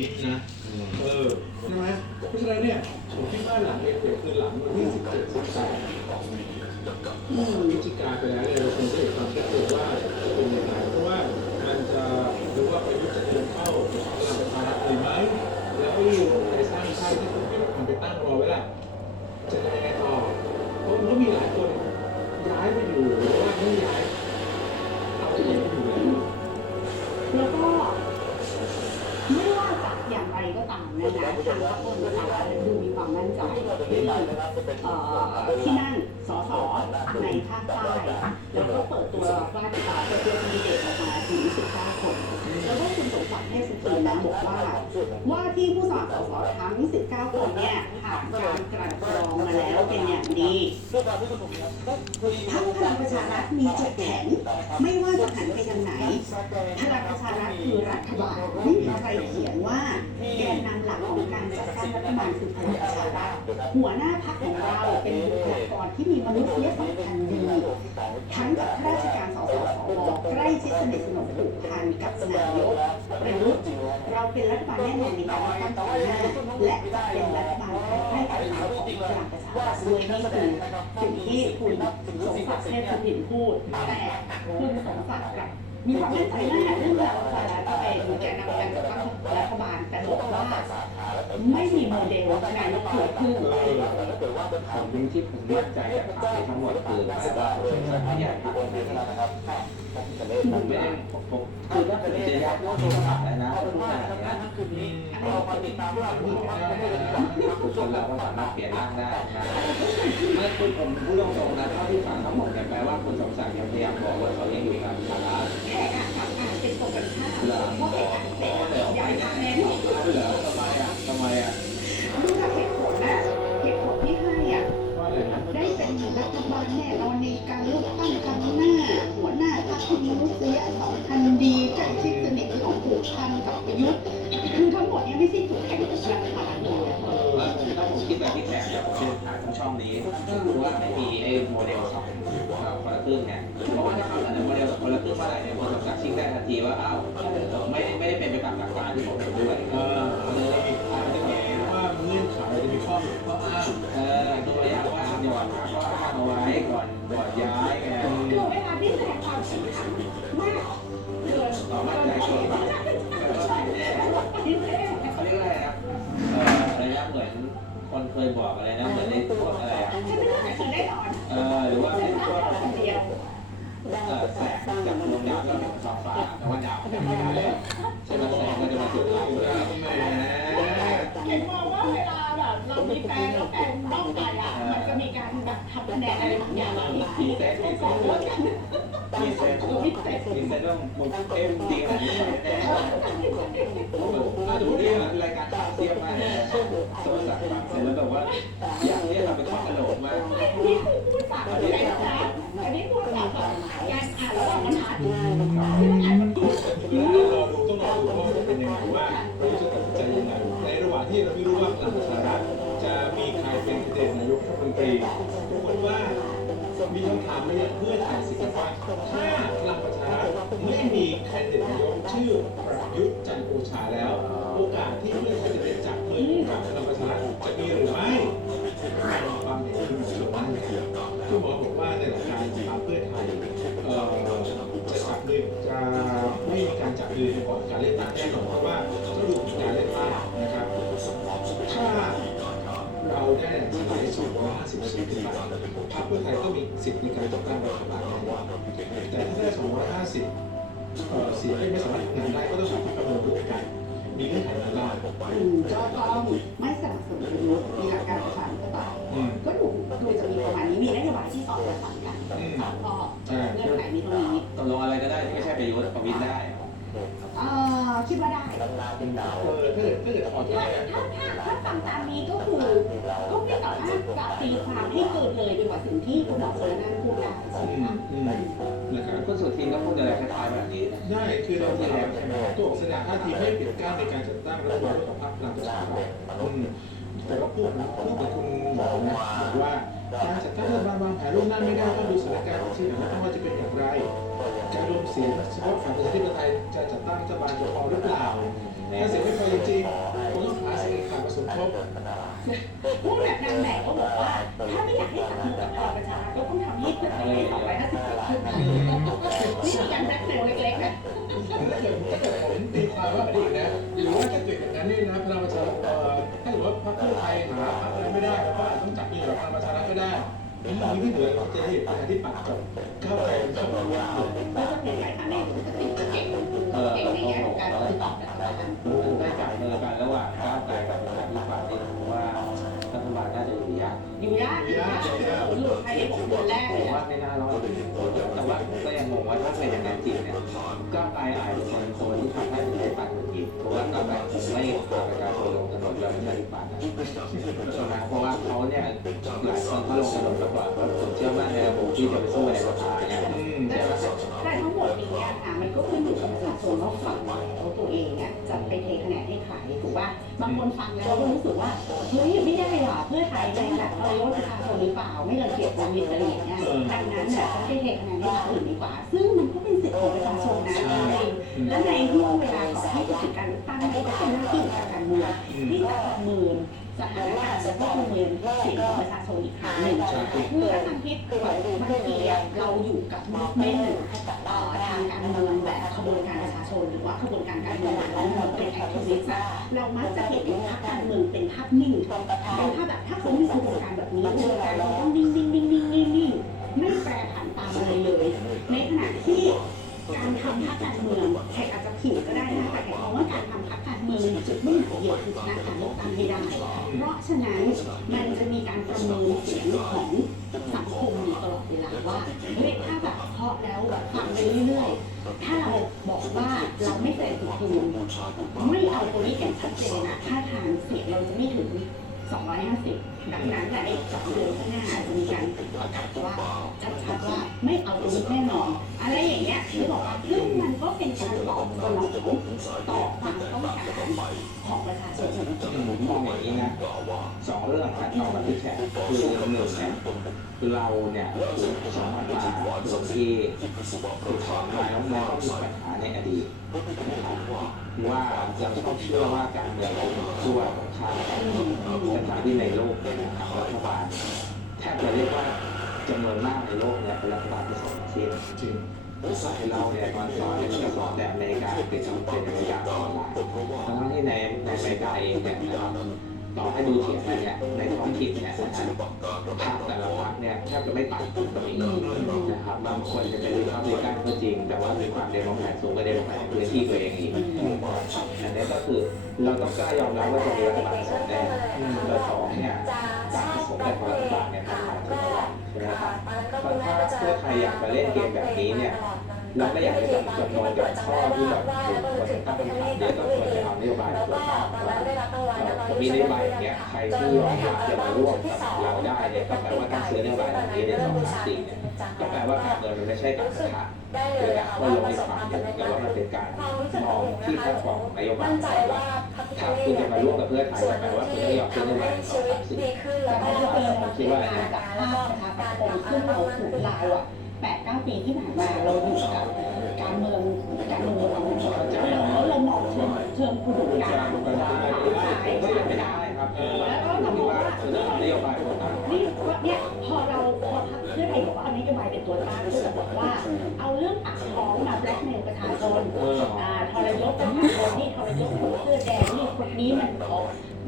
นิดนะเออใช่ไหมเพราะฉะนั้นเนี่ยผมคิดว่าหลังเอฟเฟกคือหลังวันที่สิบเจ็ดสิบแปดพฤศจิกาไปแล้ว ที่นั่งสสในภาคใต้แล้วก็เปิดตัวว่าจะเปิดตัวแคนดิเดออกมาถึง19คน แล้วก็คุณสมศักดิ์เทพสุทินนะบอกว่า ว่าที่ผู้สมัครสสทั้ง 19 คนเนี่ยผ่านการกลั่นกรองมาแล้วเป็นอย่างดีพักพลังประชารัฐมีจุดแข็งไม่ว่าจะหันไปทางไหนพลังประชารัฐคือรัฐบาลไม่มีใครเขียนว่า ลักของการจัดตั้งรัฐบาลคือพลังประชารัฐหัวหน้าพักของเราเป็นบุคลากรที่มีมนุษยสัมพันธ์ดีทั้งกับข้าราชการสสสวใกล้ชิดสนิทสนมผูกพันกับนายกประยุทธ์เราเป็นรัฐบาลแน่นอนในการตั้งปีหน้าและจะเป็นรัฐบาลให้กับของพลังประชารัฐด้วยนี่คือสิ่งที่คุณสมศักดิ์เทพสุทินพูดแต่คุณสมศักดิ์กับ มีความมั่นใจมากเรื่องราวการจะเป็นแกนนำการจัดตั้งรัฐบาลแต่บอกว่า ไม่มีโมเดลนายกเกิดขึ้นผมที่ที่ผมมั่นใจจากข่าวทั้งหมดคือหมายว่าสัญญาณผมไม่ได้ผมคือถ้าเป็นเจะยักษ์ก็มีข่าวแล้วนะทุกอย่างเนี้ยทุกคนเราก็สามารถเปลี่ยนร่างได้นะเมื่อคุณผมพูดตรงๆนะเท่าที่ฟังทั้งหมดเนี่ยแปลว่าคุณสมศักดิ์ยังพยายามบอกว่าเขายังอยู่กับสาระแขกอะอ่านเป็นตรงกันข้ามเพราะแขกอ่านเสร็จย้ายทางแน่นอนเหรอ ทำไมอะทำไมอะดูจากเหตุผลนะเหตุผลที่ให้อะว่าอะไรนะได้เป็นรัฐบาลแน่นอนในการเลือกตั้งครั้งหน้า หัวหน้าพรรคที่มนุษยสัมพันธ์ดีใกล้ชิดสนิทของผูกพันกับประยุทธ์คือทั้งหมดเนี้ไม่ใช่จุดแข็งของรัฐบาลเลยเออแล้วผมถ้าผมคิดแบบที่แขกเนี่ยผมจะถ่ายทั้งช่องนี้ก็รู้ว่าไม่มีไอ้โมเดลสองคนละครึ่งเนี่ย มือนคนเคยบอกอะไรนะเหมือนในพวกอะไรอะฉันไม่ได้คิดได้หรอนเออหรือว่าฉัเป็นนน่าพวกจะคนเดียวเอ่อแสงจากดวงดาวที่เป็นสองฟ้าแต่ว่าดาวจะไม่ได้ใช่ไหมแสงก็จะมาจุดหลังเลยแหม เห็นมองว่าเวลาแบบเรามีแฟนแล้วแฟนต้องไปอะมันจะมีการแบบทำคะแนนอะไรบางอย่างที่มีเซตมีเซตมีเซตมีเซตมีเซตว่ามึงเอ็มจริงขนาดนี้แน่ถ้าสมมตินี่รายการข่าวเทียบมากเลยสมศักดิ์ฟังเสร็จแล้วแบบว่าอยากเรียกเราเป็นข้อกระโหลกมากนี่พูดปากแข็งนะอันนี้พูดปากแบบการอ่านแล้วว่ามันชัดที่มันอ่าน ที่เราไม่รู้ว่าพลังประชารัฐจะมีใครเป็นแคนดิเดตนายกรัฐมนตรีทุกคนว่ามีคำถามมาอย่างเพื่อไทยสิครับว่าถ้าพลังประชารัฐไม่มีแคนดิเดตนายกชื่อประยุทธ์จันทร์โอชาแล้ว โอกาสที่เพื่อไทยจะได้จับมือกับพลังประชารัฐจะมีหรือไม่ความเห็นคือมีส่วนนั้นคุณหมอบอกว่าในหลักการตามเพื่อไทยจะจับมือจะไม่มีการจับมือก่อน 250เสียงขึ้นไปพรรคเพื่อไทยก็มีสิทธิ์ในการจัดตั้งรัฐบาลแน่นอนแต่ถ้าได้250เอ่อเสียงที่ไม่สามารถทำงานได้ก็ต้องถูกประเมินด้วยกันมีเงื่อนไขอะไรบ้างอืมก็ต้องไม่สนับสนุนประยุทธ์มีหลักการประชาธิปไตยอืมก็ดูดูจะมีประมาณนี้มีนโยบายที่สอดประสานกันสามข้อใช่เงื่อนไขมีตรงนี้ตกลงอะไรก็ได้ที่ไม่ใช่ประยุทธ์ประวิตรได้เอ่อ คิดว่าได้เออถ้าเกิดถ้าเกิดออกได้ถ้าถ้าถ้าฟังตามนี้ก็คือก็ไม่สามารถจะตีความให้เกินเลยไปกว่าสิ่งที่คุณหมอชนน่านพูดได้ใช่อืไหมมคะอืมนะครับคุณสุทินก็พูดอะไรคล้ายๆแบบนี้ได้คือเราที่แล้วใช่ไหมตัวแสดงท่าทีไม่เปลี่ยนก้าวในการจัดตั้งรัฐบาลของพรรคพลังประชารัฐอืมแต่ว่าพูดนะพูดกับคุณหมอนะบอกว่า การจัดตั้งรัฐบาลวางแผนล่วงหน้าไม่ได้ต้องดูสถานการณ์ที่หนึ่งว่าว่าจะเป็นอย่างไร การรวมเสียงเฉพาะฝ่ายประชาธิปไตยจะจัดตั้งรัฐบาลจะพอหรือเปล่าถ้าเสียงไม่พอจริงบพวกแบบนางแบบก็บอกว่า ถ้าไม่อยากให้จับมือกับพลังประชาก็ต้องทำให้เพื่อไทยได้สองร้อยห้าสิบเสียงขึ้นนี่การแบล็คเมลเล็กๆนะถ้าเกิดถ้าเกิดผมตีความว่าอดีตนะหรือว่าถ้าเกิดอย่างนั้นนี่นะพลังประชารัฐเอ่อถ้า ได้มีที่เหลือเราจะได้ประชาธิปัตย์กับก้าวไกลเข้ามาร่วมเลยก็จะเป็นฝ่ายค้านในปกติเก่งเก่งในแง่ของการติดต่อรัฐบาลมันได้จับมือกันระหว่างก้าวไกลกับประชาธิปัตย์นี่ผมว่ารัฐบาลน่าจะอยู่ยากอยู่ยากอยู่ยากหลุดภายในหกเดือนแรกผมว่าไม่น่ารอดแต่ว่าก็ยังงงว่าถ้าเป็นอย่างนั้นจริงเนี่ยก้าวไกลอาจจะเป็นตัวที่ทำ ให้ปราธิปัตย์หงุดหงิดเพราะว่าก้าวไกลไม่พาประชาชนลงถนนแล้วประชาธิปัตย์นะเพราะว่าเขาเนี่ยหลายคนเขาลงถนนแล้วกว่าเพราะผมเชื่อมั่นในระบบที่จะไปสู้ในสภาเนี่ยแต่ทั้งหมดนี้เนี่ยค่ะมันก็ขึ้นอยู่กับประชาชนว่าฝั่งไหนว่าตัวเองเนี่ยจะไปเทคะแนนให้ใครถูกป่ะบางคนฟังแล้วก็รู้สึกว่าเฮ้ยไม่ได้หรอเพื่อไทยได้แบบเอายศประชาชนหรือเปล่าไม่รังเกียจคนมีอะไรอย่างเงี้ยดังนั้นเนี่ยฉันไปเทคะแนนให้พรรคอื่นดีกว่าซึ่ง และในห่วงเวลาก่อนที่จะถึงการเลือกตั้งนี่ก็เป็นหน้าที่ของการเมืองที่จะประเมินสถานการณ์และประเมินเสียงของประชาชนอีกครั้งหนึ่งเพื่อทำให้บางทีอะเราอยู่กับมูฟเมนต์เอ่อทางการเมืองแบบขบวนการประชาชนหรือว่าขบวนการการเมืองแล้วเราเป็นแอคทีวิสต์เรามักจะเห็นพรรคการเมืองเป็นภาพนิ่งเป็นภาพแบบถ้าเขามีขบวนการแบบนี้ขบวนการต้องนิ่งนิ่งนิ่งนิ่งนิ่งนิ่ง ทำพรรคการเมืองแขกอาจจะผิดก็ได้นะแต่แขกมองว่าการทำพรรคการเมืองจุดมุ่งหมายเดียวคือชนะการเลือกตั้งให้ได้ เพราะฉะนั้นมันจะมีการประเมินเสียงของสังคมอยู่ตลอดเวลาว่าเฮ้ยถ้าแบบเคาะแล้วแบบฟังไปเรื่อยๆ ถ้าเราบอกว่าเราไม่ใส่ถุงคืนไม่เอาตัวนี้อย่างชัดเจนอะถ้าทางเสียงเราจะไม่ถึง 250ดังนั้นในสองเดือนข้างหน้าอาจจะมีการประกาศว่าชัดๆว่าไม่เอาตัวนี้แน่นอนอะไรอย่างเงี้ยที่บอกว่าซึ่งมันก็เป็นการตอบสนองต่อความต้องการของประชาชนผมมองอย่างนี้นะสองเรื่องการตอบรับที่แฉคือหนึ่งเนี่ยคือเราเนี่ยถูกสอนมาโดยที่ถูกสอนมาแล้วมันก็มีปัญหาในอดีต ว่ายังต้องเชื่อว่าการเมืองเป็นตัวชาติสถานที่ในโลกเนี่ยนะครับรัฐบาลแทบจะเรียกว่าจำนวนมากในโลกเนี่ยเป็นรัฐบาลที่สมเทียจริงสายเราเนี่ยตอนสอนเนี่ยจะสอนแต่อเมริกาเป็นเป็นอเมริกาออนไลน์ทั้งที่ในในอเมริกาเองเนี่ยนะครับ ต่อให้ดูเถียงกันเนี่ยในท้องถิ่นเนี่ยนะครับพรรคแต่ละพรรคเนี่ยแทบจะไม่ต่างกันตรงนี้นะครับบางคนจะเป็นริพับลิกันก็จริง แต่ว่ามีความเดโมแครตสูงกว่าเดโมแครตในพื้นที่ตัวเองอีกอันนี้ก็คือเราต้องกล้ายอมรับว่าจะมีรัฐบาลสองแน่แต่สองเนี่ยการผสมกันของรัฐบาลเนี่ยมันผ่านทุกวันใช่ไหมครับเพราะถ้าเพื่อไทยอยากจะเล่นเกมแบบนี้เนี่ย เราไม่อยากจะจำจำนวนกับข้อที่แบบถูกคนตั้งคำถามเยอะก็ควรจะเอานโยบายตัวตามว่าเรามีนโยบายอย่างเงี้ยใครที่อมรับจะมาร่วมกับเราได้เนี่ยก็แปลว่าต้องซื้อนโยบายแบบนี้ในสองสามสี่เนี่ยก็แปลว่าการเมืองมันไม่ใช่การปะทะหรือการว่าลงในความเห็นแต่ว่ามันเป็นการมองที่คาดหวังนโยบายว่าถ้าคุณจะมาร่วมกับเพื่อไทยแปลว่าคุณต้องยอมซื้อนโยบายสองสามสี่แต่ถ้าเราคิดว่าจากภาพประชาสังคมซึ่งเราถูกเราอะแปดเก้า ปีที่ผ่านมาเราอยู่กับการเมืองการเมืองเรา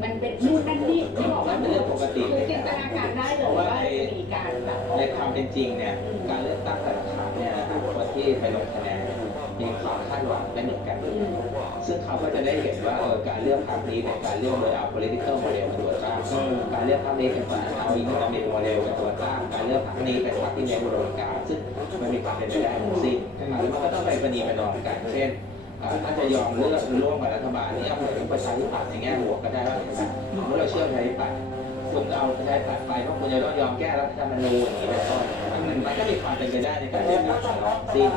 มันเป็นนู่นนั่นนี่ไม่บอกว่าเป็นเรื่องปกติคือจินตนาการได้เลยว่าจะมีการแบบในความเป็นจริงเนี่ยการเลือกตั้งแต่ละครั้งเนี่ยนะครับคนที่ไปลงคะแนนมีความคาดหวังไม่เหมือนกัน ซึ่งเขาก็จะได้เห็นว่าการเลือกครั้งนี้เป็นการเลือกโดยเอา political model มาตัวตั้งการเลือกครั้งนี้เป็นการเอา economic model มาตัวตั้งการเลือกครั้งนี้เป็นพรรคที่เน้นอุดมการณ์ซึ่งมันมีความเป็นไปได้ทั้งสิ้นนะครับแล้วมันก็ต้องไปประนีประนอมกันเช่น ถ้าจะยอมเลือกร่วมกับรัฐบาลนี่เอาเหมือนประชาธิปัตย์ในแง่บวกก็ได้ว่าเห็นไหมเมื่อเราเชื่อประชาธิปัตย์คุณเอาประชาธิปัตย์ไปเพราะคุณจะต้องยอมแก้รัฐธรรมนูญอย่างนี้เป็นต้นมันก็มีความเป็นไปได้ในการเลือกตั้งสองสิ้น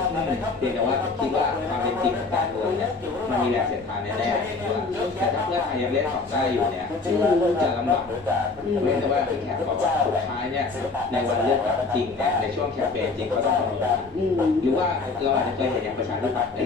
เพียงแต่ว่าคิดว่าความเป็นจริงของการเมืองเนี่ยมันมีแรงเสียดทานแน่ๆแต่ถ้าเพื่อไทยยังเล่นสองได้อยู่เนี่ยจะลำบากเว้นแต่ว่าที่แขกบอกว่าสุดท้ายเนี่ยในวันเลือกตั้งจริงเนี่ยในช่วงแคมเปญจริงเขาต้องคำนวณอืมหรือว่าเราอาจจะเคยเห็นอย่างประชาธิปัตย์ใน